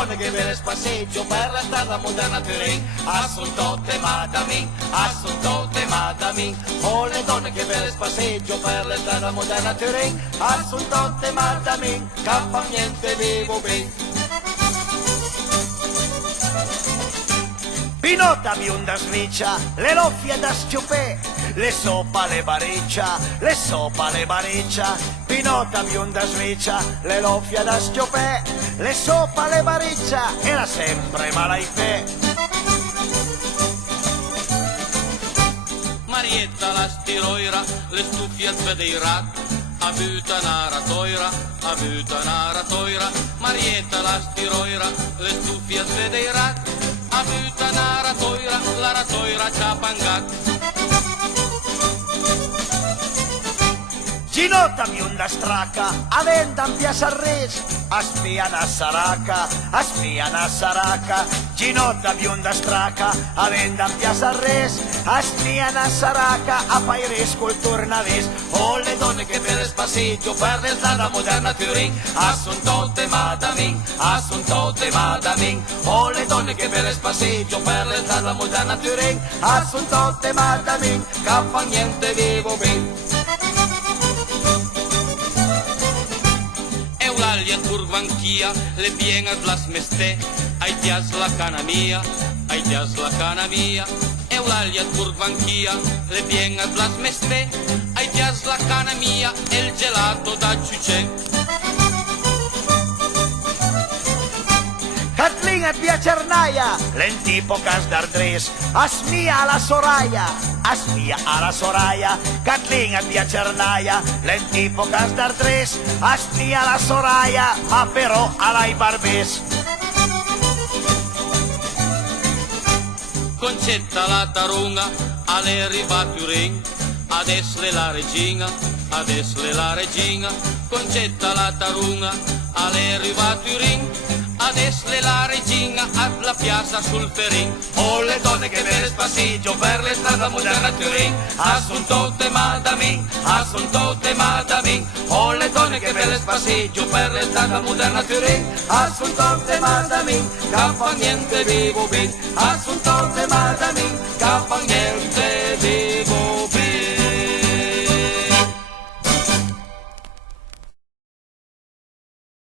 donne che per spasseggio per la strada moderna Turin, assuntote madamin, assuntote madamin. Oh, le donne che per spasseggio per la strada moderna Turin, assuntote madamin, cappa niente vivo ben. Pinota bionda sviccia, le loffie da sciupè, le sopa le bariccia, le sopa le bariccia. Pinota bionda sviccia, le loffie da sciupè, le sopa le bariccia, era sempre malaifè. Marietta la stiroira, le stufie al fedeirat, a butanara toira, a butanara toira. Marietta la stiroira, le stufie al fedeirat, a butanara toira, la ratoira c'ha pangat. Ginota bionda straca, avenda in Piazza Res, a spiana saraca, a spiana saraca. Ginota bionda straca, avenda in Piazza Res, a spiana saraca, a Paires col tornaves. Oh, le donne che per spasseggio per la strada moderna Turin, assuntote madamin, assuntote madamin. Oh, le donne che per spasseggio per la strada moderna Turin, assuntote madamin, cappa niente vivo ben. Eulalia curvanchia, le piena blas meste, ai tias la cana mia, ai tias la cana mia. Eulalia curvanchia, le piena blas meste, ai tias la cana mia, e il gelato da ciucè. Catlina via Cernaia, l'entipo Casdardres, asmia alla Soraya, asmia alla Soraya. Catlina via Cernaia, l'entipo Casdardres, asmia alla Soraya, ma però alla i barbes. Concetta la tarunga, alle arriva Turin, adesso è la regina, adesso è la regina. Concetta la tarunga, alle arriva Turin, adesso è la regina alla piazza sul Ferin. Oh, le donne che per spasseggio per la strada moderna Turin, assuntote madamin, assuntote madamin. Oh, le donne che per spasseggio per la strada moderna Turin, assuntote madamin, cappa niente vivo ben, assuntote madamin, cappa niente vivo.